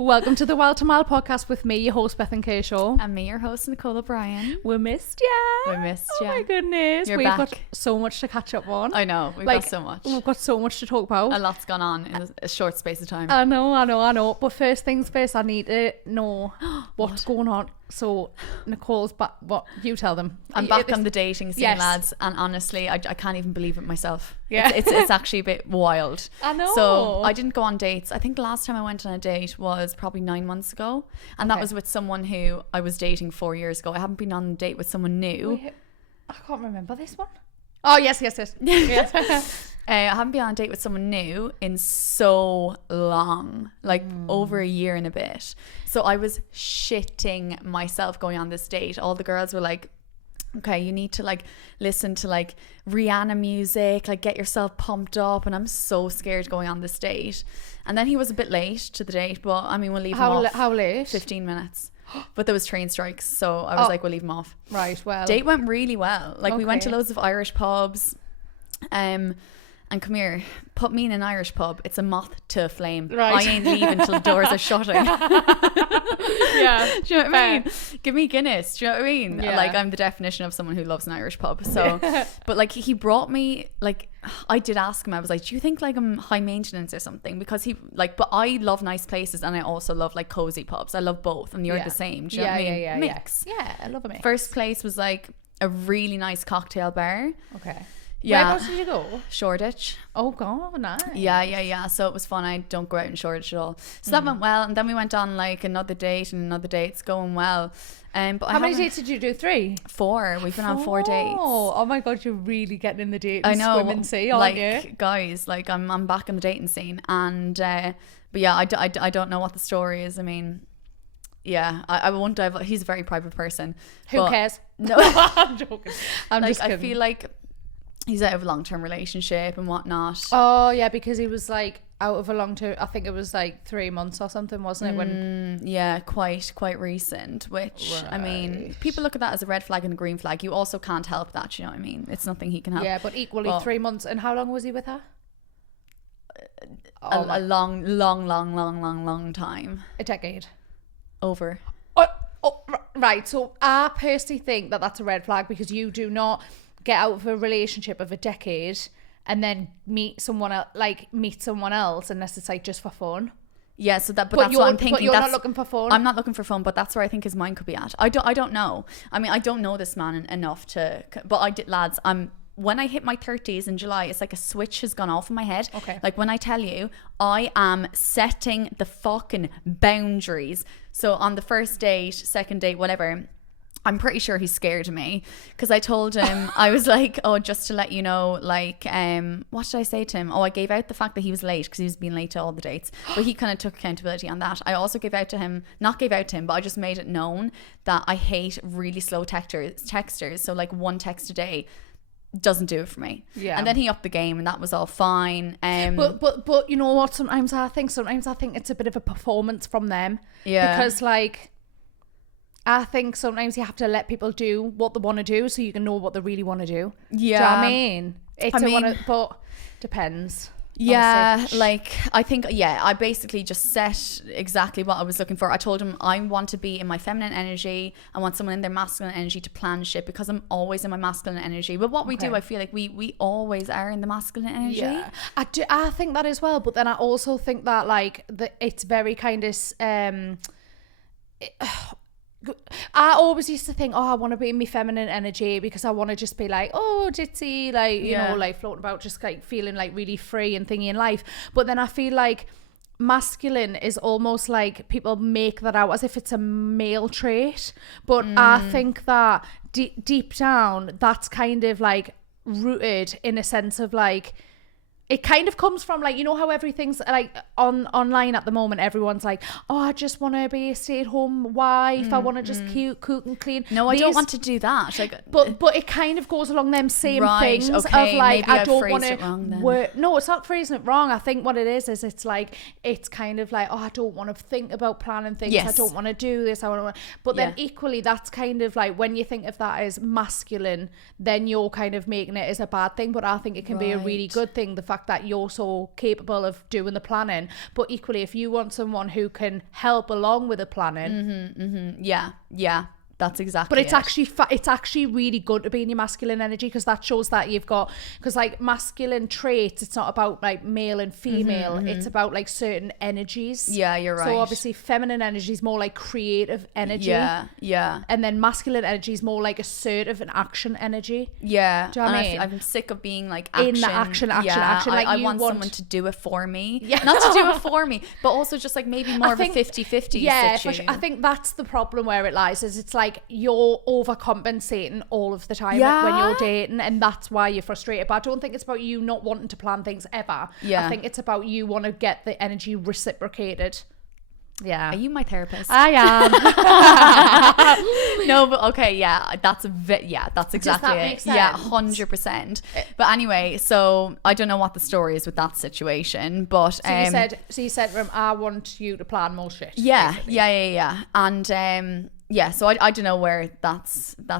Welcome to the Wild to Mile podcast with me, your host Bethan Show. And me, your host, Nicole O'Brien. We missed ya. We missed ya. Oh my goodness. You're We've back. got so much to catch up on. I know, we've got so much. We've got so much to talk about. A lot's gone on in a short space of time. I know. But first things first, I need to know what's going on. So, Nicole's back. What? You tell them. I'm back on the dating scene, Yes. lads. And honestly, I can't even believe it myself. Yeah. It's actually a bit wild. I know. So I didn't go on dates. I think the last time I went on a date was probably 9 months ago. And that was with someone who I was dating 4 years ago. I haven't been on a date with someone new. Wait, I can't remember this one. Oh, yes. Yes. I haven't been on a date with someone new in so long, like over a year and a bit. So I was shitting myself going on this date. All the girls were like, okay, you need to like listen to like Rihanna music, like get yourself pumped up. And I'm so scared going on this date. And then he was a bit late to the date, but I mean, we'll leave him off. How late? 15 minutes. But there was train strikes, so I was like, we'll leave him off. Right, well. Date went really well. Like we went to Okay. loads of Irish pubs. And come here, put me in an Irish pub. It's a moth to a flame. Right. I ain't leaving till the doors are shutting. Yeah. Do you know what I mean? Give me Guinness. Do you know what I mean? Yeah. Like I'm the definition of someone who loves an Irish pub. So, but like he brought me, like I did ask him, I was like, do you think like I'm high maintenance or something? Because he like, but I love nice places and I also love like cozy pubs. I love both and you're the same. Do you know what I mean? Yeah. Mix. Yeah, I love a mix. First place was like a really nice cocktail bar. Okay. Yeah. Whereabouts did you go? Shoreditch. Oh, God, nice. Yeah. So it was fun. I don't go out in Shoreditch at all. So that went well. And then we went on like another date and another date. It's going well. But How many dates did you do? 3? 4. We've been on 4 dates. Oh my God, you're really getting in the dating I know. swimming sea, aren't like, you? guys, like I'm back in the dating scene. And, but yeah, I don't know what the story is. I mean, yeah, I won't dive. He's a very private person. Who cares? No, I'm joking. I'm like, just kidding. I feel like he's out of a long-term relationship and whatnot. Oh yeah, because he was like out of a long term. I think it was like 3 months or something, wasn't it? When Yeah, quite recent, which I mean, people look at that as a red flag and a green flag. You also can't help that, you know what I mean? It's nothing he can help. yeah, but equally 3 months. And how long was he with her? A long time. A decade. Over. Right. So I personally think that that's a red flag because you do not get out of a relationship of a decade and then meet someone else unless it's like just for fun. Yeah, so that's what I'm thinking. But you're not looking for fun. I'm not looking for fun, but that's where I think his mind could be at. I don't know. I mean, I don't know this man enough to, but I did, lads. When I hit my 30s in July, it's like a switch has gone off in my head. Okay. Like when I tell you, I am setting the fucking boundaries. So on the first date, second date, whatever, I'm pretty sure he's scared of me because I told him, I was like, oh, just to let you know, like, what did I say to him? Oh, I gave out the fact that he was late because he was being late to all the dates, but he kind of took accountability on that. I also gave out to him, not gave out to him, but I just made it known that I hate really slow texters. So like 1 text a day doesn't do it for me. Yeah. And then he upped the game and that was all fine. But you know what? Sometimes I think it's a bit of a performance from them. Yeah. Because like, I think sometimes you have to let people do what they want to do so you can know what they really want to do. Yeah. Do you know what I mean? But depends. Yeah, Honestly. like I think, I basically just set exactly what I was looking for. I told him I want to be in my feminine energy. I want someone in their masculine energy to plan shit because I'm always in my masculine energy. But what we do, I feel like we always are in the masculine energy. Yeah, I think that as well. But then I also think that like it's very kind of I always used to think, I want to be in my feminine energy because I want to just be like, ditzy, like, you know, like floating about, just like feeling like really free and thingy in life. But then I feel like masculine is almost like people make that out as if it's a male trait. But I think that deep down, that's kind of like rooted in a sense of like, it kind of comes from like, you know how everything's like online at the moment, everyone's like, I just want to be a stay-at-home wife, I want to just cook and clean. No, I don't want to do that. Like, but it kind of goes along them same things of like, maybe I I've don't phrased want it wrong to then. work. No, it's not phrasing it wrong. I think what it is it's like, it's kind of like, I don't want to think about planning things. Yes. I don't want to do this. But then equally, that's kind of like, when you think of that as masculine, then you're kind of making it as a bad thing. But I think it can be a really good thing. The fact fact that you're so capable of doing the planning. But equally, if you want someone who can help along with the planning, yeah, that's exactly. but it's actually really good to be in your masculine energy, because that shows that you've got, because like masculine traits, it's not about like male and female, it's about like certain energies. Yeah, you're right. So obviously feminine energy is more like creative energy. Yeah. And then masculine energy is more like assertive and action energy. Yeah. Do you know what I mean? I'm sick of being like action. In the action. Like I you want someone to do it for me. Yeah. Not to do it for me, but also just like maybe more of a 50-50 Yeah, situation. I think that's the problem where it lies, is it's like you're overcompensating all of the time Yeah. when you're dating, and that's why you're frustrated. But I don't think it's about you not wanting to plan things ever. Yeah. I think it's about you want to get the energy reciprocated. Yeah. Are you my therapist? I am. No, but okay, yeah, that's exactly that it. make sense? Yeah, 100%. But anyway, so I don't know what the story is with that situation, but So you said, I want you to plan more shit. yeah, basically. yeah, and yeah, so I don't know where that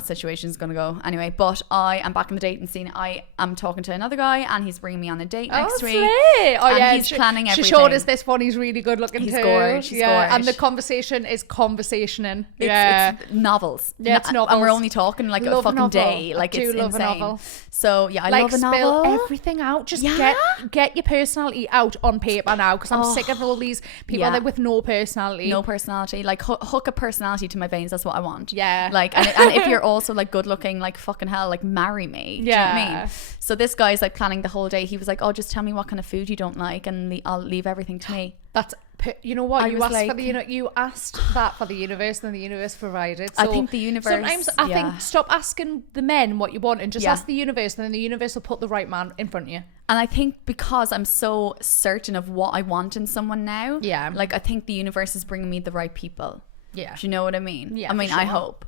situation is going to go anyway, but I am back in the dating scene. I am talking to another guy and he's bringing me on a date next week. Sweet. Oh, and yeah, he's planning everything. She showed us this one. He's really good looking He's too. gorgeous, he's gorgeous. And the conversation is conversationing. It's novels. Yeah, it's novels. And we're only talking like Love a fucking novel. day. Like, I do it's love insane. a novel. So yeah, I Like, love a spill novel. everything out. Just Yeah. get your personality out on paper now, because I'm sick of all these people that with no personality. No personality. Like hook a personality to my veins. That's what I want. Yeah. Like, and if you're also like good looking, like fucking hell, like marry me. Do you know what I mean? So this guy's like planning the whole day. He was like, oh, just tell me what kind of food you don't like, and I'll leave everything to me. That's, you know what, I you was asked like- for you asked that for the universe, and the universe provided. So I think the universe. sometimes I think stop asking the men what you want and just Yeah. ask the universe, and then the universe will put the right man in front of you. And I think because I'm so certain of what I want in someone now, Yeah. like I think the universe is bringing me the right people. Yeah. Do you know what I mean? Yeah, I mean, for I sure. hope.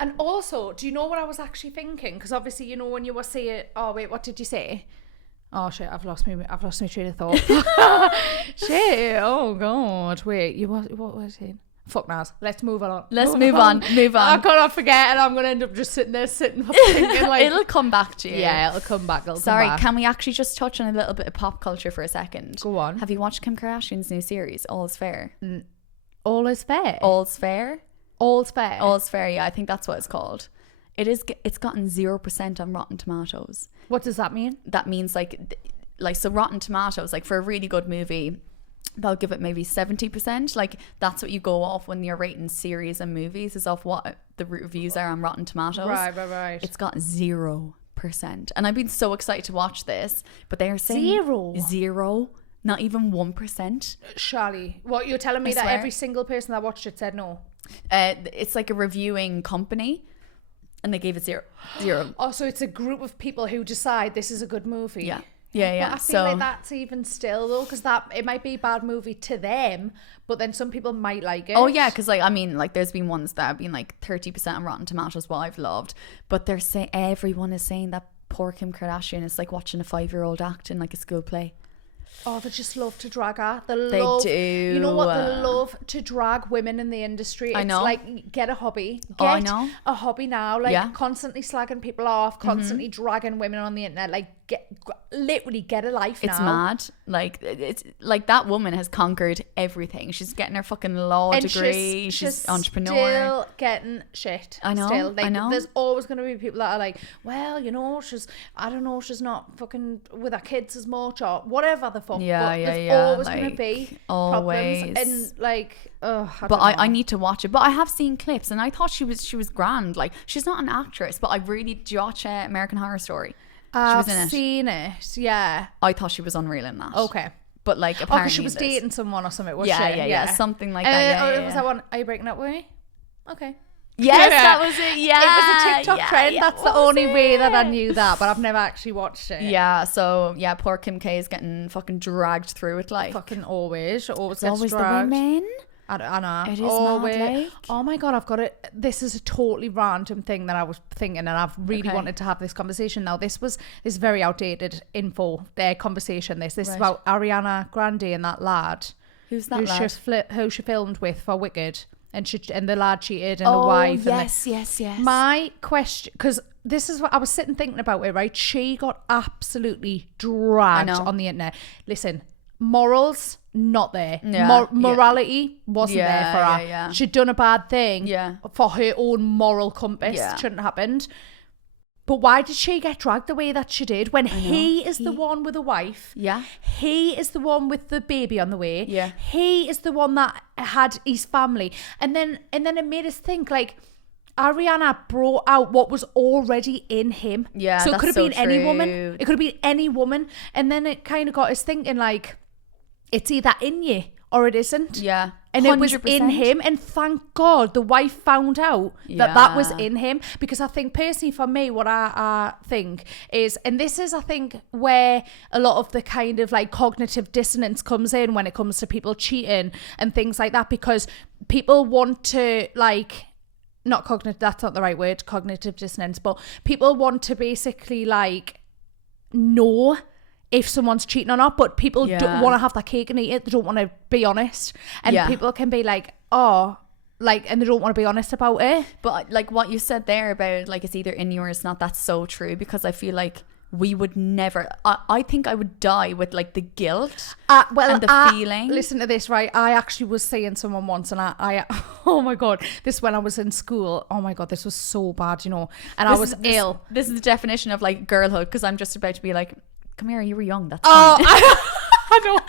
And also, do you know what I was actually thinking? Because obviously, you know, when you were saying, oh wait, what did you say? Oh shit, I've lost my train of thought. Shit. Oh god. Wait, what was it? Fuck knows. Let's move on. Move on. I cannot forget, and I'm gonna end up just sitting thinking like It'll come back to you. yeah, it'll come back. Sorry, can we actually just touch on a little bit of pop culture for a second? Go on. Have you watched Kim Kardashian's new series, All's Fair? All is fair. All's Fair? All's fair. All's Fair, yeah, I think that's what it's called. It's gotten 0% on Rotten Tomatoes. What does that mean? That means like so Rotten Tomatoes, like for a really good movie, they'll give it maybe 70%. Like that's what you go off when you're rating series and movies, is off what the reviews are on Rotten Tomatoes. Right. It's got 0%. And I've been so excited to watch this, but they are saying zero, not even 1%. Charlie, what you're telling me I that swear. every single person that watched it said no? It's like a reviewing company, and they gave it zero. Oh, so it's a group of people who decide this is a good movie. Yeah. But I feel like that's even still though, because it might be a bad movie to them, but then some people might like it. Oh yeah, because like I mean, like there's been ones that have been like 30% on Rotten Tomatoes, what I've loved, but they're saying everyone is saying that poor Kim Kardashian is like watching a 5-year-old act in like a school play. Oh, they just love to drag her. They do. You know what? They love to drag women in the industry. It's I know. like, get a hobby. Oh, I know. A hobby now. Like, Yeah. constantly slagging people off, constantly dragging women on the internet. Like, literally get a life now. It's mad. Like it's like that woman has conquered everything. She's getting her fucking law And degree. She's entrepreneur. Still getting shit. I know, Still. Like, I know. There's always going to be people that are like, well, you know, she's not fucking with her kids as much or whatever the fuck. Yeah, but yeah, there's yeah. always going to Like, be always. problems. And like, But I need to watch it. But I have seen clips, and I thought she was grand. Like she's not an actress, but I really did you watch American Horror Story. I've she was in it. seen it. Yeah. I thought she was unreal in that. Okay. But like Oh, apparently because she was in this. dating someone or something, was Yeah, she? yeah, something like that. Yeah. Was that one? Are you breaking up with me? Okay. Yes, Yeah. that was it. Yeah, It was a TikTok trend. That's the was only way that I it? knew that, but I've never actually watched it. Yeah, so yeah, poor Kim K is getting fucking dragged through it. Like Fucking always it's gets always the dragged. women. I know. It is always. mad, like. Oh my god, I've got it. This is a totally random thing that I was thinking, and I've really Okay. wanted to have this conversation. Now, this is very outdated info. Their conversation. This is Right. about Ariana Grande and that lad. Who's that lad? Who she filmed with for Wicked, and the lad cheated, and the wife. Yes. My question, because this is what I was sitting thinking about it, right? She got absolutely dragged on the internet. Listen, morals, not there. Morality wasn't there for her. Yeah. She'd done a bad thing for her own moral compass. Yeah. Shouldn't have happened. But why did she get dragged the way that she did when he is the one with a wife? Yeah. He is the one with the baby on the way. Yeah. He is the one that had his family. And then it made us think, like, Ariana brought out what was already in him. Yeah, so it could have been any true. woman. It could have been any woman. And then it kind of got us thinking, like, it's either in you or it isn't. Yeah. And 100%. It was in him, and thank God the wife found out that was in him. Because I think personally for me, what I think is, and this is I think where a lot of the kind of like cognitive dissonance comes in when it comes to people cheating and things like that, because people want to like, not cognitive, that's not the right word, cognitive dissonance, but people want to basically like know if someone's cheating or not, but people don't want to have that cake and eat it. They don't want to be honest, and people can be like, oh, like, and they don't want to be honest about it. But like what you said there about like it's either in you or it's not, that's so true, because I feel like we would never, I think I would die with like the guilt and the feeling. Listen to this, right? I actually was seeing someone once, and I oh my God, this when I was in school. Oh my God, this was so bad, you know, and I was ill. This is the definition of like girlhood, because I'm just about to be like, come here, you were young, that's fine. I know.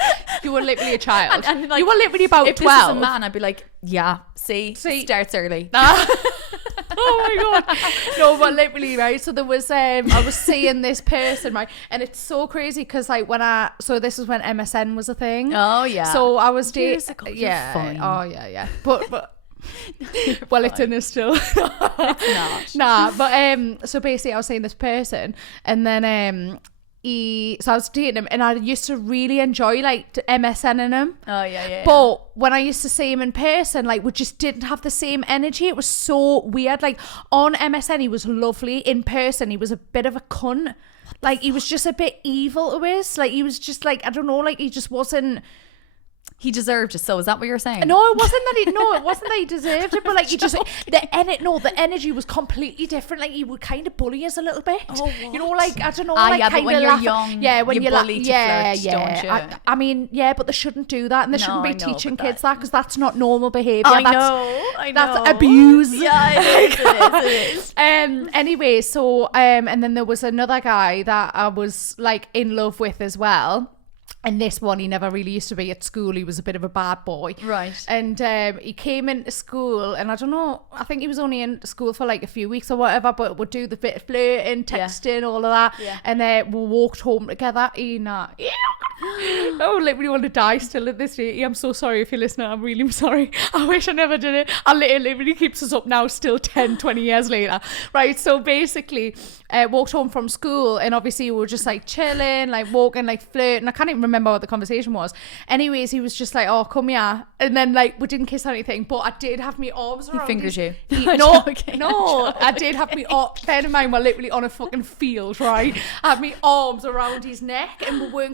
You were literally a child. And like, you were literally about if 12. If this is a man, I'd be like, yeah, see starts early. Oh my God. No, but literally, right? So there was, I was seeing this person, right? And it's so crazy because like so this was when MSN was a thing. Oh yeah. So I was dating. Yeah. Fine. Oh yeah. But well, it's in us still. It's not. Nah, but so basically I was seeing this person, and then so I was dating him, and I used to really enjoy like MSNing him. Oh yeah. But when I used to see him in person, like we just didn't have the same energy. It was so weird. Like on MSN he was lovely, in person he was a bit of a cunt. Like he was just a bit evil to us. Like he was just like, I don't know, like he just wasn't. He deserved it. So is that what you're saying? No, it wasn't that he deserved it, but like he just the energy was completely different. Like he would kind of bully us a little bit. Oh, you know, like I don't know, like yeah, kind but when you're young, when you bully to flirt, don't you? I mean, yeah, but they shouldn't do that, and they shouldn't be teaching kids that, because that's not normal behaviour. I know. That's abuse. Yeah, it is. Anyway, so and then there was another guy that I was like in love with as well. And this one, he never really used to be at school. He was a bit of a bad boy. Right. And he came into school, and I don't know, I think he was only in school for like a few weeks or whatever, but would do the bit of flirting, texting, all of that. Yeah. And we walked home together. I literally want to die still at this day. I'm so sorry if you're listening. I'm really sorry. I wish I never did it. It literally keeps us up now, still 10, 20 years later. Right, so basically, walked home from school, and obviously we were just like chilling, like walking, like flirting. I can't even remember what the conversation was. Anyways, he was just like, oh, come here. And then like we didn't kiss or anything, but I did have my arms around. He fingers you. No, I did have my arms. Bear in mind, we're literally on a fucking field, right? I had my arms around his neck, and we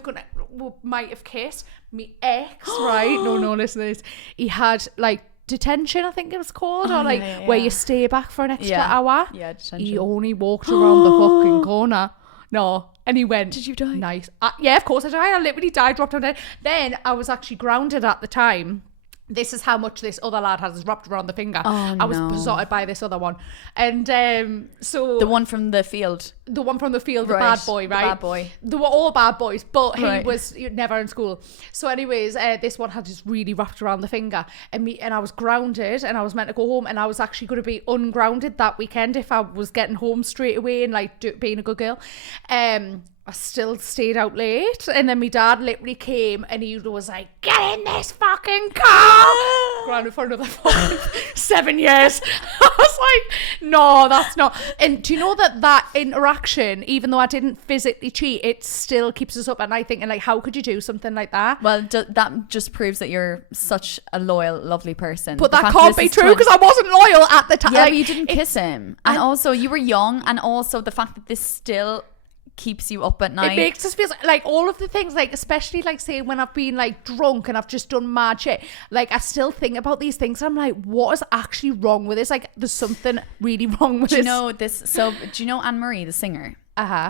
might have kissed. Me ex, right? No, listen to this. He had like detention, I think it was called, or like where you stay back for an extra hour. Yeah, detention. He only walked around the fucking corner. No. And he went, did you die? Nice. Yeah, of course I died. I literally died, dropped down dead. Then I was actually grounded at the time. This is how much this other lad has wrapped around the finger. Oh, I was besotted by this other one. And so... The one from the field. The one from the field, the bad boy, right? The bad boy. They were all bad boys, but he was never in school. So anyways, this one had just really wrapped around the finger. And I was grounded, and I was meant to go home, and I was actually going to be ungrounded that weekend if I was getting home straight away and like being a good girl. I still stayed out late, and then my dad literally came, and he was like, get in this fucking car. Grounded for another fucking 7 years. I was like, no, that's not. And do you know that interaction, even though I didn't physically cheat, it still keeps us up at night thinking like, how could you do something like that? Well, that just proves that you're such a loyal, lovely person. But that can't be true, because I wasn't loyal at the time. Yeah, but you didn't kiss him, and also you were young, and also the fact that this still keeps you up at night. It makes us feel like all of the things, like especially like say when I've been like drunk and I've just done mad shit, like I still think about these things. I'm like, what is actually wrong with this? Like there's something really wrong with Do this. you know this? So do you know Anne-Marie, the singer?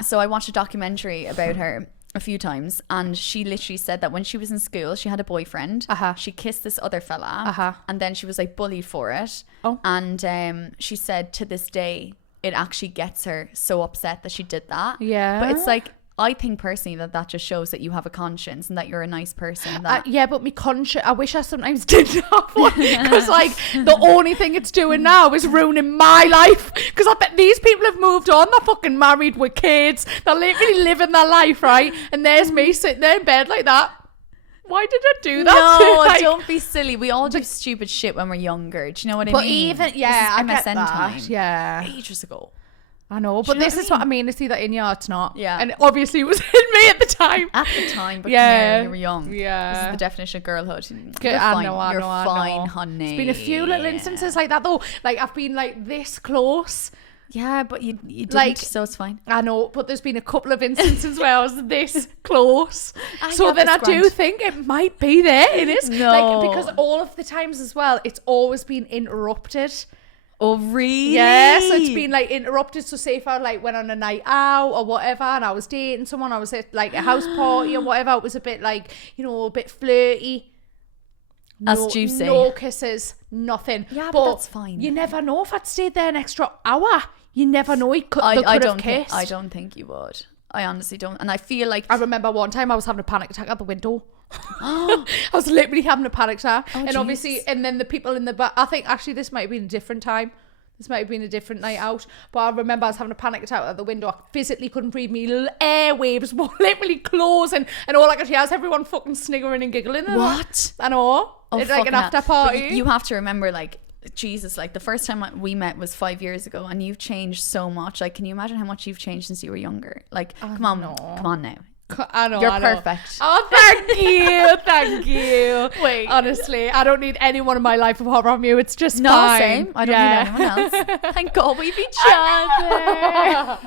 So I watched a documentary about her a few times, and she literally said that when she was in school, she had a boyfriend. She kissed this other fella, and then she was like bullied for it. And she said to this day, it actually gets her so upset that she did that. Yeah. But it's like, I think personally that just shows that you have a conscience and that you're a nice person. Yeah, but my conscience, I wish I sometimes didn't have one, because like the only thing it's doing now is ruining my life, because I bet these people have moved on, they're fucking married with kids, they're literally living their life, right? And there's me sitting there in bed like that. Why did I do that? No, like, don't be silly. We all do stupid shit when we're younger. Do you know what I mean? But even, yeah, I get MSN that. time. Yeah. Ages ago. I know, but this is what I mean. It's either in you or it's not. Yeah. And obviously it was in me at the time. At the time, but yeah, you were young. Yeah. This is the definition of girlhood. You're I fine. know, You're I fine, know. honey. There's been a few little instances like that though. Like I've been like this close. Yeah, but you didn't, like, so it's fine. I know, but there's been a couple of instances where I was this close. So yeah, then I do think it might be there. It is. No. Like, because all of the times as well, it's always been interrupted. Oh, really? Yeah, so it's been like interrupted. So say if I like went on a night out or whatever and I was dating someone, I was at like a house party or whatever, it was a bit like, you know, a bit flirty. That's juicy. No kisses, nothing. Yeah, but that's fine. You never know if I'd stayed there an extra hour. You never know. They could have kissed. I don't think you would. I honestly don't. And I feel like... I remember one time I was having a panic attack at the window. I was literally having a panic attack. And obviously, and then the people in the back... I think actually this might have been a different time. This might have been a different night out. But I remember I was having a panic attack at the window. I physically couldn't breathe. Me airwaves were literally closing. And all I could hear was everyone fucking sniggering and giggling. What? I know. Oh, It's like an after party. But you have to remember, like... Jesus, like the first time we met was 5 years ago, and you've changed so much. Like, can you imagine how much you've changed since you were younger? Like, come on now. I know. You're perfect. Oh, thank you. Wait, honestly, I don't need anyone in my life apart from you. It's just fine. Same. I don't need anyone else. Thank God we've each other.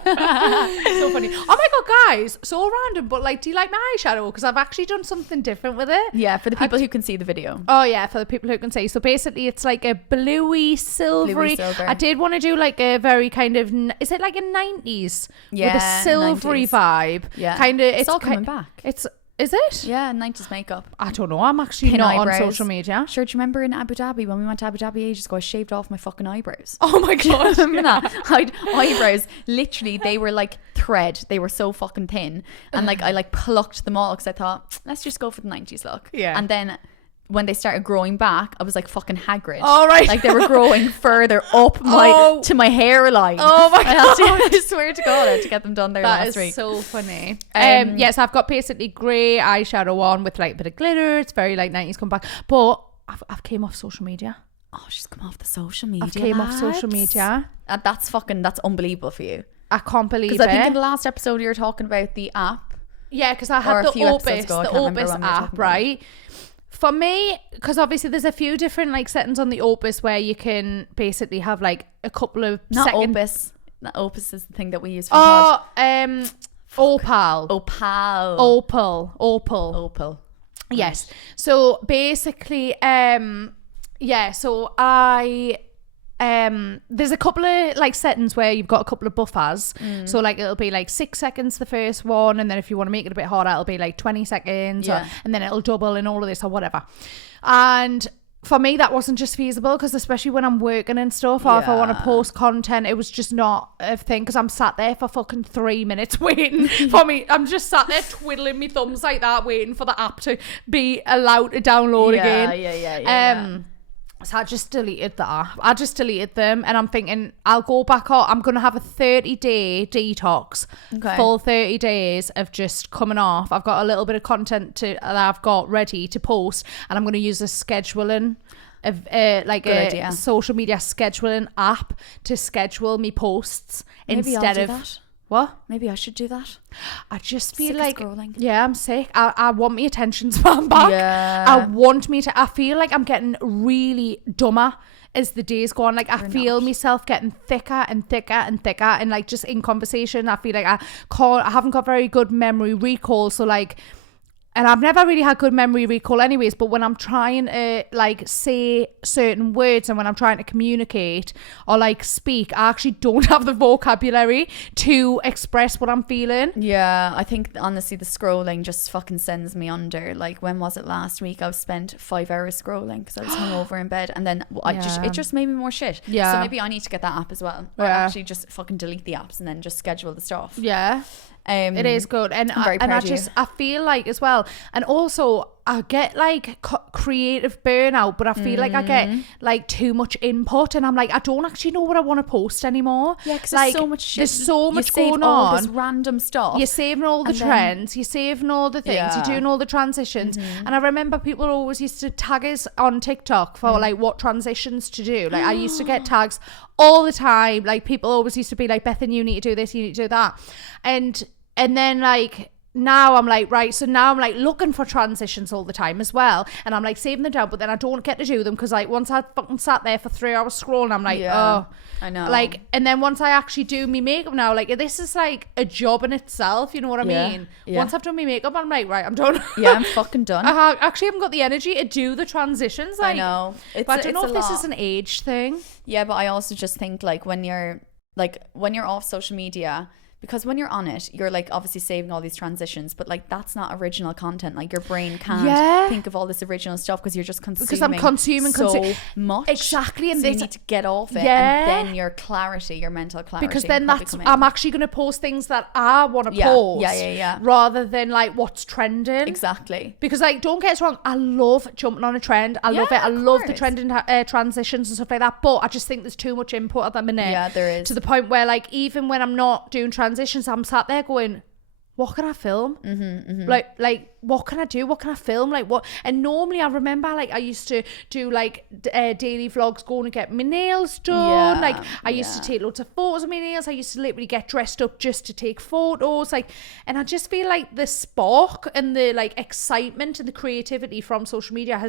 So funny. Oh my God, guys, so random. But like, do you like my eyeshadow? Because I've actually done something different with it. Yeah, for the people who can see the video. Oh yeah, for the people who can see. So basically, it's like a bluey silvery. Silver. I did want to do like a very kind of. Is it like a 90s? Yeah, with a silvery 90s. vibe. Yeah, kind of. It's all coming back. Is it? Yeah, 90s makeup. I don't know. I'm actually Pin not eyebrows. on social media. Sure, do you remember in Abu Dhabi when we went to Abu Dhabi ages ago? I shaved off my fucking eyebrows. Oh my God. Remember that? Eyebrows, literally, they were like thread. They were so fucking thin, and like I like plucked them all because I thought, let's just go for the 90s look. Yeah. And then when they started growing back, I was like fucking Hagrid. All right. Like they were growing further up to my hairline. Oh my God. I swear to God, I had to get them done there last week. That is so funny. Yes, I've got basically grey eyeshadow on with like a bit of glitter. It's very like 90s come back. But I've came off social media. Oh, she's come off the social media. I've came off social media. That's unbelievable for you. I can't believe it. Because I think in the last episode you were talking about the app. Yeah, because I had the Opus app, right? For me, because obviously there's a few different like settings on the Opus where you can basically have like a couple of Opus. That Opus is the thing that we use for pod. Opal. Yes. So basically, so I there's a couple of like settings where you've got a couple of buffers. So like it'll be like 6 seconds the first one, and then if you want to make it a bit harder, it'll be like 20 seconds, and then it'll double and all of this or whatever. And for me, that wasn't just feasible because especially when I'm working and stuff, or if I want to post content, it was just not a thing because I'm sat there for fucking 3 minutes waiting for me. I'm just sat there twiddling my thumbs like that, waiting for the app to be allowed to download again. Yeah. So I just deleted that. I just deleted them, and I'm thinking I'll go back on. I'm going to have a 30-day detox, full 30 days of just coming off. I've got a little bit of content that I've got ready to post, and I'm going to use a scheduling, social media scheduling app to schedule me posts instead of. What? Maybe I should do that. I just feel Sick of like scrolling. yeah, I'm sick. I want my attention span back. Yeah. I feel like I'm getting really dumber as the days go on. Like I feel myself getting thicker and thicker and thicker, and like just in conversation I feel like I haven't got very good memory recall, so like, and I've never really had good memory recall anyways, but when I'm trying to like say certain words and when I'm trying to communicate or like speak, I actually don't have the vocabulary to express what I'm feeling. Yeah, I think honestly the scrolling just fucking sends me under. Like, when was it last week? I've spent 5 hours scrolling because I was hungover in bed, and then it just made me more shit. Yeah. So maybe I need to get that app as well. Or actually just fucking delete the apps and then just schedule the stuff. Yeah. It is good, and I feel like as well, and also I get like creative burnout, but I feel like I get like too much input, and I'm like, I don't actually know what I want to post anymore. Yeah, because like, there's so much shit. There's so much going all on. This random stuff. You're saving all the trends. You're saving all the things. You're doing all the transitions. And I remember people always used to tag us on TikTok for like what transitions to do. Like I used to get tags all the time. Like people always used to be like, Bethan, you need to do this, you need to do that, and then like now I'm like, right, so now I'm like looking for transitions all the time as well, and I'm like saving them down, but then I don't get to do them because like once I fucking sat there for 3 hours scrolling, I'm like, oh, I know. Like, and then once I actually do my makeup now, like this is like a job in itself, you know what I mean? Once I've done my makeup, I'm like, right, I'm done. Yeah, I'm fucking done. I actually haven't got the energy to do the transitions. Like, I know. But I don't know if this is an age thing. Yeah, but I also just think like when you're off social media, because when you're on it, you're like obviously saving all these transitions, but like that's not original content. Like your brain can't think of all this original stuff because you're just consuming. Because I'm consuming so much. Exactly, and so you need to get off it, and then your mental clarity. Because then I'm actually going to post things that I want to post. Yeah. Rather than like what's trending. Exactly. Because like, don't get us wrong, I love jumping on a trend. I love it. I love the trending transitions and stuff like that. But I just think there's too much input at the minute. Yeah, there is. To the point where like even when I'm not doing transitions, I'm sat there going, what can I film? Like what can I do? What can I film? Like what? And normally I remember like I used to do like daily vlogs going to get my nails done. Like I used to take loads of photos of my nails. I used to literally get dressed up just to take photos. Like, and I just feel like the spark and the like excitement and the creativity from social media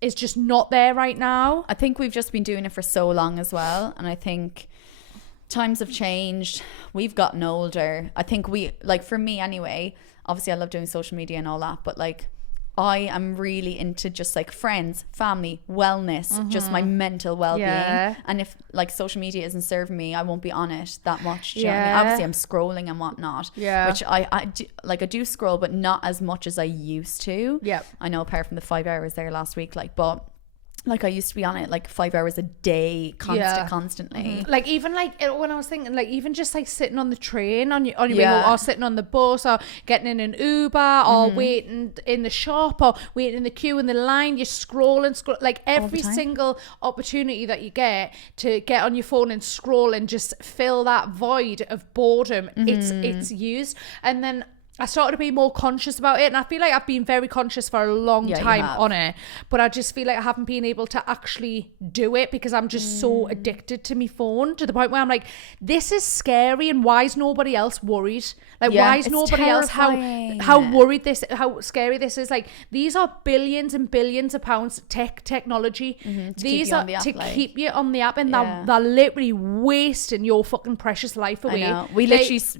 is just not there right now. I think we've just been doing it for so long as well, and I think times have changed. We've gotten older. I think for me anyway, obviously I love doing social media and all that, but like I am really into just like friends, family, wellness, just my mental well-being. And if like social media isn't serving me, I won't be on it that much. Do you know what I mean? Obviously I'm scrolling and whatnot, which I do scroll, but not as much as I used to. I know, apart from the 5 hours there last week, like I used to be on it like 5 hours a day, constantly. Like even like when I was thinking, like even just like sitting on the train on your way home, or sitting on the bus, or getting in an Uber, or waiting in the shop, or waiting in the queue in the line, you're scrolling like every single opportunity that you get to get on your phone and scroll and just fill that void of boredom. It's used. And then I started to be more conscious about it, and I feel like I've been very conscious for a long time on it, but I just feel like I haven't been able to actually do it because I'm just so addicted to my phone, to the point where I'm like, this is scary, and why is nobody else worried? Like, why is nobody terrifying. else how scary this is? Like, these are billions and billions of pounds technology. These are to keep you on the app, and they're literally wasting your fucking precious life away. I know.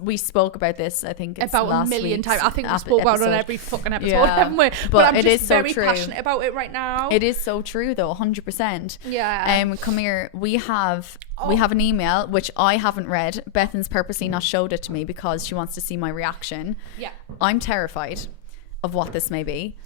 We spoke about this, I think it's about last a million time. I think we spoke about it on every fucking episode, haven't we? But I'm just very passionate about it right now. It is so true though, 100%. Come here, we have an email which I haven't read. Bethan's purposely not showed it to me because she wants to see my reaction. I'm terrified of what this may be.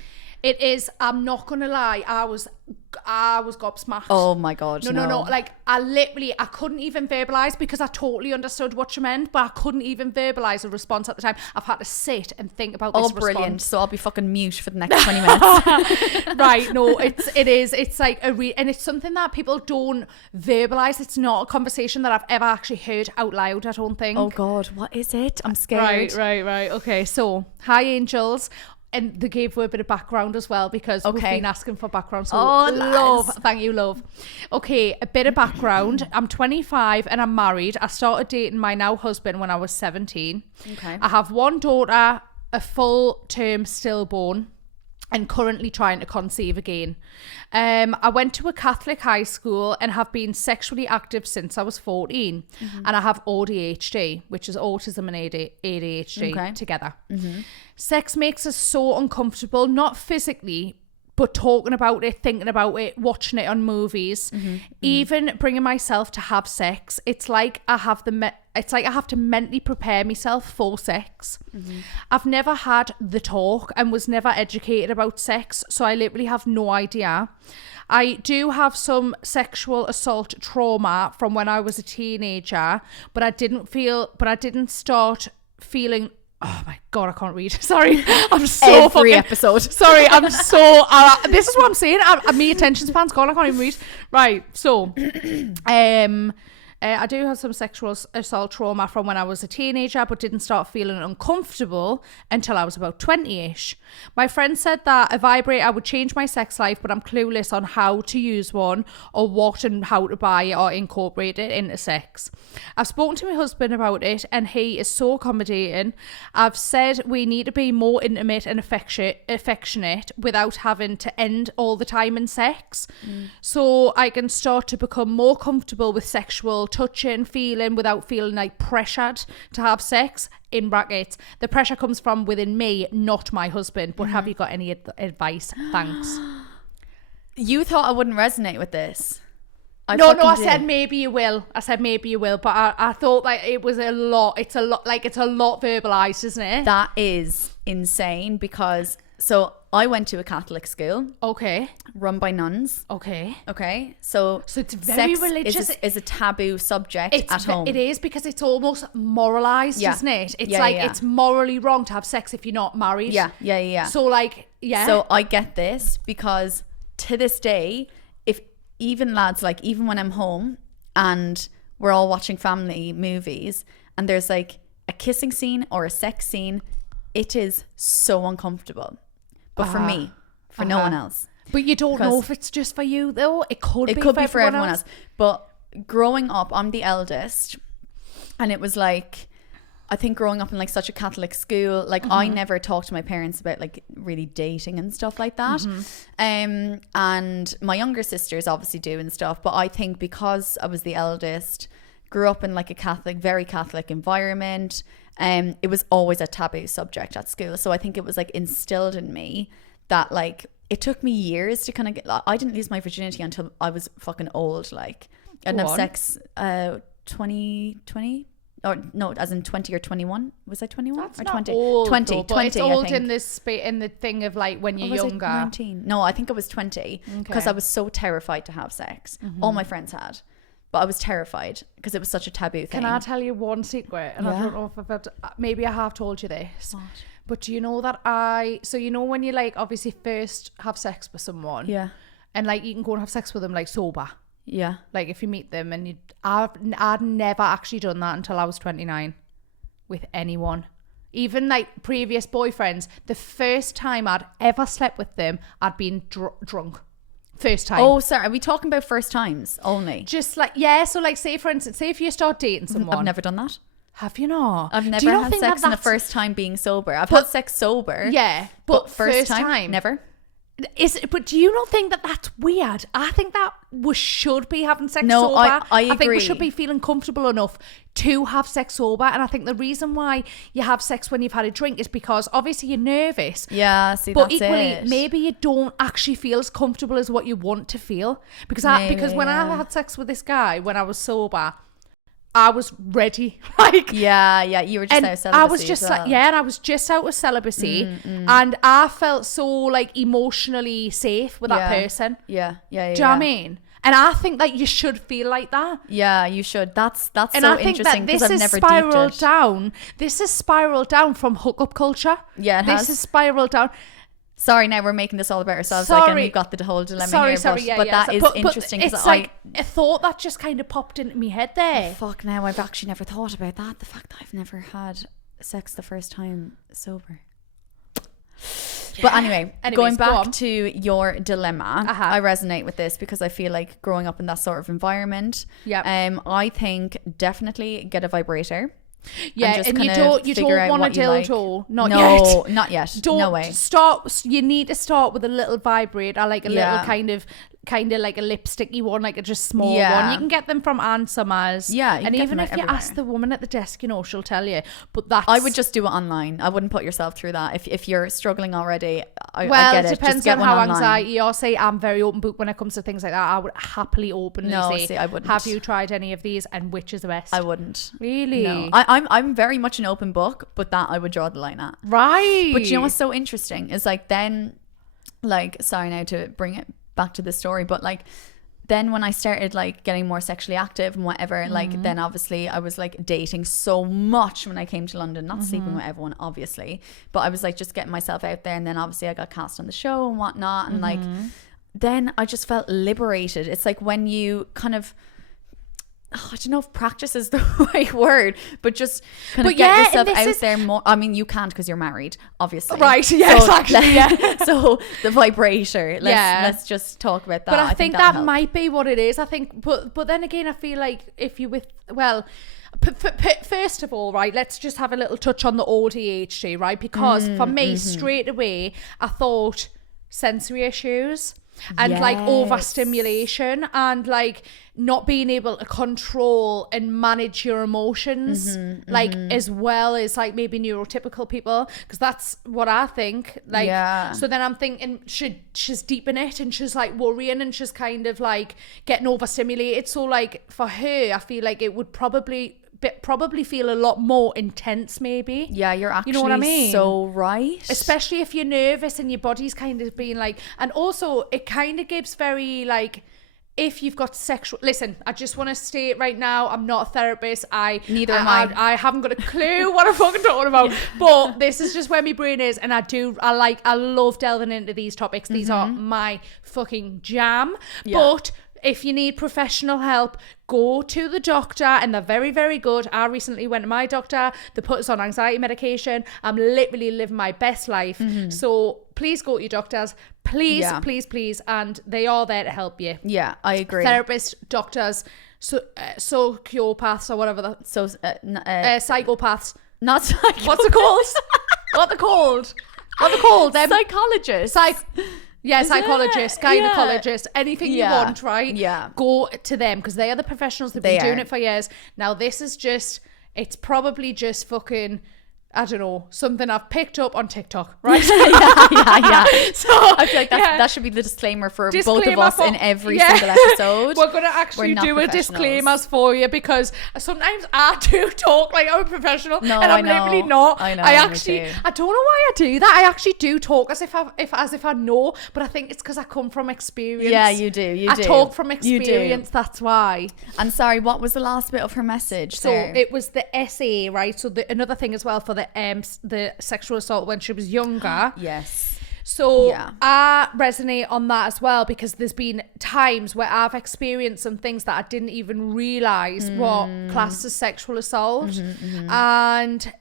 It is, I'm not gonna lie, I was gobsmacked. Oh my god. No. Like I couldn't even verbalise, because I totally understood what you meant, but I couldn't even verbalise a response at the time. I've had to sit and think about this response. Oh, brilliant. So I'll be fucking mute for the next 20 minutes. Right, no, it's like and it's something that people don't verbalise. It's not a conversation that I've ever actually heard out loud, I don't think. Oh god, what is it? I'm scared. Right. Okay, so, hi angels. and they gave her a bit of background as well, because we've been asking for background. So thank you, love. Okay, a bit of background. I'm 25 and I'm married. I started dating my now husband when I was 17. Okay. I have one daughter, a full-term stillborn, and currently trying to conceive again. I went to a Catholic high school and have been sexually active since I was 14. And I have ADHD, which is autism and ADHD together. Sex makes us so uncomfortable, not physically, but talking about it, thinking about it, watching it on movies, even bringing myself to have sex. It's like I have to mentally prepare myself for sex. I've never had the talk and was never educated about sex, so I literally have no idea. I do have some sexual assault trauma from when I was a teenager, but I didn't start feeling. Oh my God, I can't read. Sorry. I'm so Every episode. Sorry, I'm so... this is what I'm saying. My attention span's gone. I can't even read. Right, so... I do have some sexual assault trauma from when I was a teenager, but didn't start feeling uncomfortable until I was about 20-ish. My friend said that a vibrator would change my sex life, but I'm clueless on how to use one or what and how to buy it or incorporate it into sex. I've spoken to my husband about it and he is so accommodating. I've said we need to be more intimate and affectionate without having to end all the time in sex. So I can start to become more comfortable with sexual touching, feeling without feeling like pressured to have sex. In brackets, the pressure comes from within me, not my husband. But have you got any advice? Thanks. You thought I wouldn't resonate with this? I said maybe you will. But I thought like it was a lot. It's a lot verbalized, isn't it? That is insane, because I went to a Catholic school. Okay. Run by nuns. Okay. So it's very sex religious. Is a taboo subject at home. It is, because it's almost moralized, isn't it? It's it's morally wrong to have sex if you're not married. Yeah. So like, yeah. So I get this, because to this day, if even lads, like even when I'm home and we're all watching family movies and there's like a kissing scene or a sex scene, it is so uncomfortable. But for me, for no one else. But you don't know if it's just for you though. It could be for everyone else. But growing up, I'm the eldest, and it was like, I think growing up in like such a Catholic school, like I never talked to my parents about like really dating and stuff like that. And my younger sisters obviously do and stuff. But I think because I was the eldest, grew up in like a very Catholic environment, it was always a taboo subject at school. So I think it was like instilled in me that like it took me years to kind of get, I didn't lose my virginity until I was fucking old. Like I didn't have sex 20 or no, as in 20 or 21. Was I 21 That's or not 20? Old, 20, though, 20 it's old I think. in the thing of like when you're younger. 19? No, I think it was 20, because I was so terrified to have sex. All my friends had. But I was terrified because it was such a taboo thing. Can I tell you one secret? And I don't know if maybe I have told you this. What? But do you know that so you know when you like obviously first have sex with someone? Yeah. And like you can go and have sex with them like sober. Yeah. Like if you meet them and I'd never actually done that until I was 29 with anyone. Even like previous boyfriends, the first time I'd ever slept with them, I'd been drunk. First time. Oh, sorry. Are we talking about first times only? Just like, yeah. So like, say for instance, say if you start dating someone. I've never done that. Have you not? I've never had sex in the first time being sober. I've had sex sober. Yeah. But first time, never. But do you not think that that's weird? I think that we should be having sex sober. No, I agree. I think we should be feeling comfortable enough to have sex sober. And I think the reason why you have sex when you've had a drink is because obviously you're nervous. Yeah, see, but that's equally, it. maybe you don't actually feel as comfortable as what you want to feel. Because when I had sex with this guy when I was sober, I was ready. Like, yeah, you were just out of celibacy. I was just like, and I was just out of celibacy, and I felt so like emotionally safe with that person. Yeah. Do you know what I mean? And I think that you should feel like that. Yeah, you should. That's and so I think interesting that because I've never spiraled down. This is spiraled down from hookup culture. Yeah, this is spiraled down. Sorry, now we're making this all about ourselves. Like, and we've got the whole dilemma here. But that is interesting because it's like a thought that just kind of popped into my head there. Oh, fuck, now I've actually never thought about that. The fact that I've never had sex the first time sober. But anyway, Anyways, going go back on. to your dilemma, I resonate with this because I feel like growing up in that sort of environment, I think definitely get a vibrator. Yeah, and you don't want a dildo. Not yet. No way. You need to start with a little vibrator, like a little kind of like a lipsticky one, like a just small one. You can get them from Ann Summers. Yeah, and even if you ask the woman at the desk, she'll tell you. But I would just do it online. I wouldn't put yourself through that if you're struggling already. I get it. Depends on how anxiety you're. Say I'm very open book when it comes to things like that. I would happily openly say, I wouldn't. Have you tried any of these and which is the best? I wouldn't. Really? No. I'm very much an open book, but that I would draw the line at. Right. But you know what's so interesting is like then, like, sorry now to bring it back to the story, but like then when I started like getting more sexually active and whatever, like then obviously I was like dating so much when I came to London, not sleeping with everyone obviously, but I was like just getting myself out there, and then obviously I got cast on the show and whatnot, and like then I just felt liberated. It's like when you kind of I don't know if practice is the right word, but just kind of get yourself out there more. I mean, you can't because you're married, obviously. Right, yes, actually, So the vibrator, let's just talk about that. But I think that might be what it is. I think, but then again, I feel like if you first of all, right, let's just have a little touch on the ADHD, right? Because for me, straight away, I thought sensory issues. And like overstimulation and like not being able to control and manage your emotions as well as like maybe neurotypical people, because that's what I think. Like so then I'm thinking she's deep in it and she's like worrying and she's kind of like getting overstimulated. So like for her, I feel like it would probably feel a lot more intense maybe. Yeah, you're actually, you know what I mean? So right. Especially if you're nervous and your body's kind of being like, and also it kind of gives very like, if you've got sexual, listen, I just want to state right now, I'm not a therapist. Neither am I. I haven't got a clue what I'm fucking talking about, but this is just where my brain is, and I love delving into these topics. These are my fucking jam. But if you need professional help, go to the doctor, and they're very, very good. I recently went to my doctor. They put us on anxiety medication. I'm literally living my best life. So please go to your doctors. Please, please, please. And they are there to help you. Yeah, I agree. Therapists, doctors, sociopaths or whatever. Psychopaths. Not psychopaths. What's it called? What are they called? Psychologists. Psychologists, gynecologists, anything you want, right? Yeah. Go to them because they are the professionals. They've been doing it for years. Now, this is just, it's probably just fucking, I don't know, something I've picked up on TikTok, right? yeah. So I feel like that should be the disclaimer for both of us in every single episode. We're going to actually do a disclaimers for you because sometimes I do talk like I'm a professional and I'm literally not. I know. I don't know why I do that. I actually do talk as if I know, but I think it's because I come from experience. Yeah, you do. I talk from experience. That's why. And sorry, what was the last bit of her message? So it was the essay, right? So another thing as well for the sexual assault when she was younger. Yes. So I resonate on that as well because there's been times where I've experienced some things that I didn't even realise were classed as sexual assault. And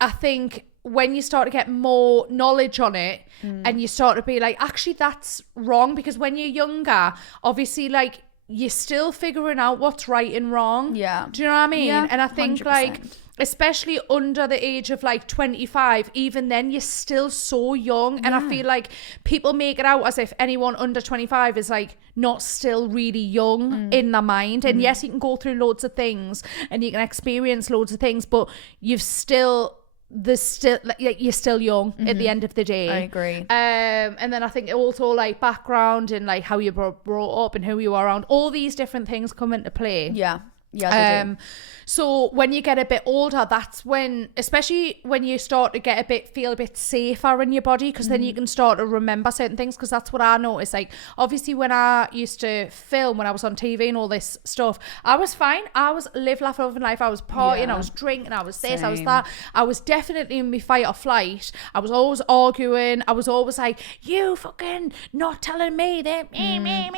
I think when you start to get more knowledge on it and you start to be like, actually that's wrong, because when you're younger, obviously like you're still figuring out what's right and wrong. Yeah. Do you know what I mean? Yeah, and I think 100%. Like, especially under the age of like 25, even then you're still so young. And I feel like people make it out as if anyone under 25 is like not still really young in their mind. And yes, you can go through loads of things and you can experience loads of things, but you're still young at the end of the day. I agree. And then I think also like background and like how you were brought up and who you are around, all these different things come into play. Yeah, they do. So when you get a bit older, that's when, especially when you start to feel a bit safer in your body, because then you can start to remember certain things. Because that's what I noticed. Like obviously when I used to film, when I was on TV and all this stuff, I was fine. I was live, laugh, love life. I was partying, I was drinking, I was this, I was that. I was definitely in my fight or flight. I was always arguing. I was always like, you fucking not telling me that me.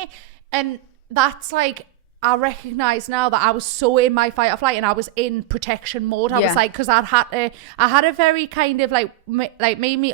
And that's like, I recognize now that I was so in my fight or flight, and I was in protection mode. I was like, because I had a very kind of like me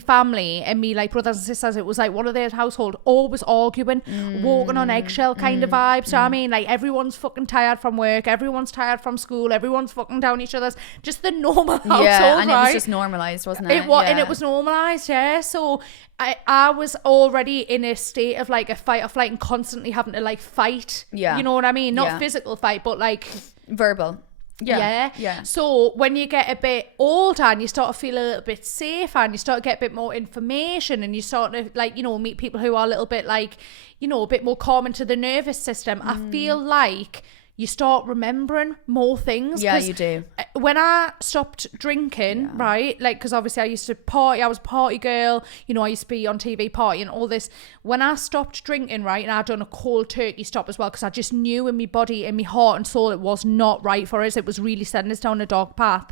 family and me like brothers and sisters. It was like one of their household always arguing, walking on eggshell kind of vibes. So I mean, like everyone's fucking tired from work, everyone's tired from school, everyone's fucking down each other's. Just the normal household, and right? it was just normalized, wasn't it? It was, and it was normalized, yeah. So I was already in a state of like a fight or flight and constantly having to like fight. Yeah. You know what I mean? Not physical fight, but like verbal. Yeah. So when you get a bit older and you start to feel a little bit safer and you start to get a bit more information and you start to like, you know, meet people who are a little bit like, you know, a bit more common to the nervous system, I feel like you start remembering more things. Yeah, you do. When I stopped drinking, right, like, because obviously I used to party, I was a party girl, you know, I used to be on TV partying and all this. When I stopped drinking, right, and I'd done a cold turkey stop as well, because I just knew in my body, in my heart and soul, it was not right for us. It was really sending us down a dark path.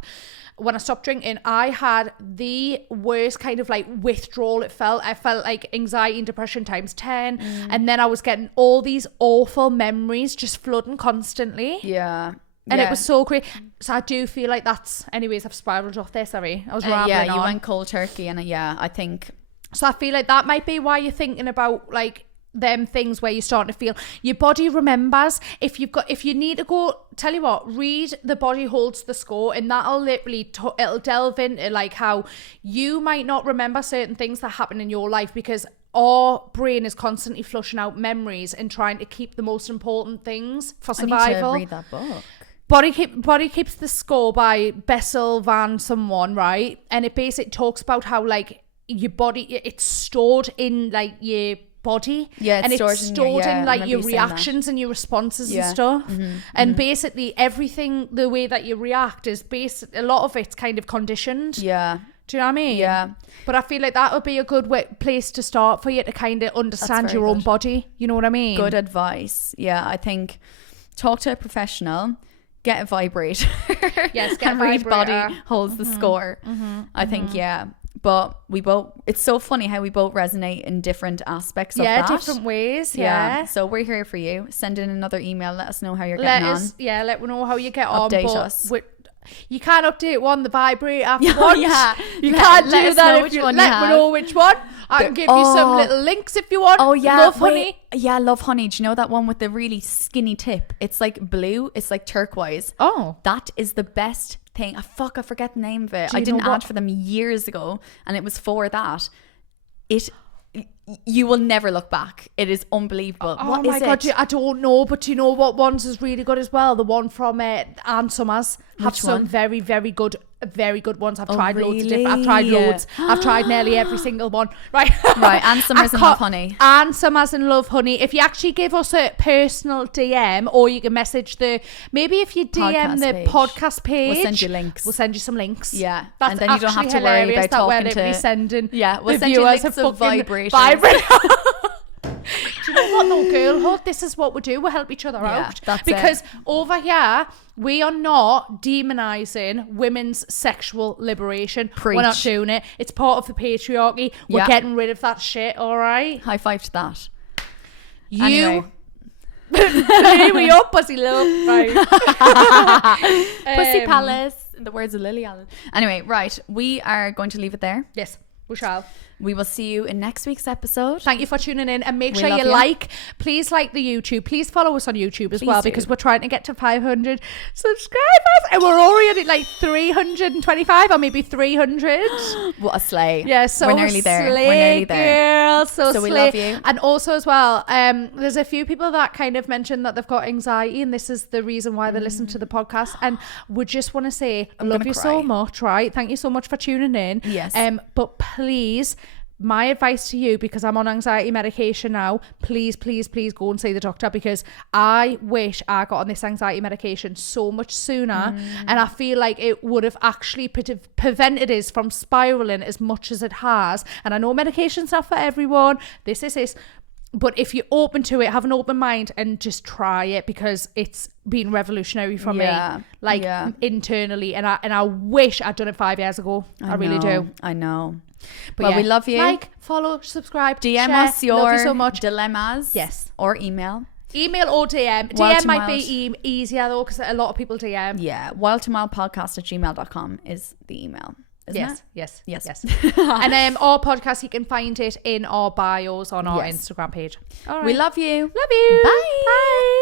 When I stopped drinking, I had the worst kind of like withdrawal. I felt like anxiety and depression times 10. And then I was getting all these awful memories just flooding constantly. Yeah. And it was so great. So I do feel like that's... Anyways, I've spiraled off there, sorry. I was rambling on. Yeah, you went cold turkey and I think... So I feel like that might be why you're thinking about like them things where you're starting to feel your body remembers. If you need to go, tell you what, read The Body Holds the Score, and that'll literally it'll delve into like how you might not remember certain things that happen in your life because our brain is constantly flushing out memories and trying to keep the most important things for survival. I need to read that book. Body Keeps the Score by Bessel van someone, right? And it basically talks about how like your body, it's stored in like your body, and it's stored in like your reactions and your responses and stuff, and basically everything, the way that you react is a lot of it's kind of conditioned. Do you know what I mean? But I feel like that would be a good place to start for you to kind of understand your own body. You know what I mean? Good advice. I think talk to a professional, get a vibrator. Yes, get and a read vibrator. Body Holds the Score. I think but we both, it's so funny how we both resonate in different aspects of that. Different ways. So we're here for you. Send in another email, let us know how you're getting on. Let me know how you get Update on. us. You can't update one, the vibrator after one. You can't do that if you let me know which one. I can give you some little links if you want. Love Honey. Yeah, Love Honey. Do you know that one with the really skinny tip? It's like blue. It's like turquoise. Oh. That is the best thing. I forget the name of it. I did an ad for them years ago and it was for that. You will never look back. It is unbelievable. Oh my God, I don't know, but you know what ones is really good as well? The one from Anne Summers have some very, very good ones. I've tried loads of different. I've tried loads. I've tried nearly every single one. Right. Anne Summers and Love Honey. Anne Summers and Love Honey. If you actually give us a personal DM, or you can message maybe if you DM the podcast page, we'll send you links. We'll send you some links. Yeah. That's and then you don't have to worry about talking to... sending we'll send you links of vibrators. Do you know what though, girlhood? This is what we do. We help each other out. Because over here, we are not demonizing women's sexual liberation. Preach. We're not doing it. It's part of the patriarchy. We're getting rid of that shit, all right? High five to that. Anyway. Here we are, pussy love. Right. Pussy palace, in the words of Lily Allen. Anyway, right. We are going to leave it there. Yes, we shall. We will see you in next week's episode. Thank you for tuning in, and make sure you please like the YouTube. Please follow us on YouTube as well, because we're trying to get to 500 subscribers and we're already at like 325 or maybe 300. What a slay. Yeah, so we're nearly there. We're nearly there. Girl, so we love you. And also as well, there's a few people that kind of mentioned that they've got anxiety, and this is the reason why they listen to the podcast. And we just want to say, I love you so much, right? Thank you so much for tuning in. Yes. But please, my advice to you, because I'm on anxiety medication now, please go and see the doctor, because I wish I got on this anxiety medication so much sooner, and I feel like it would have actually prevented us from spiraling as much as it has. And I know medication's not for everyone, this is this, but if you're open to it, have an open mind and just try it, because it's been revolutionary for me, internally, and I wish I'd done it 5 years ago. I really do. I know. But we love you. Like, follow, subscribe, DM share. us your love you so much. dilemmas. Yes. Or email. Email or DM. Wild DM to might Mild. be easier though, because a lot of people DM. Yeah, wildtomildpodcast@gmail.com is the email. Isn't it? Yes. And our podcast, you can find it in our bios on our Yes. Instagram page. All right. We love you. Love you. Bye. Bye.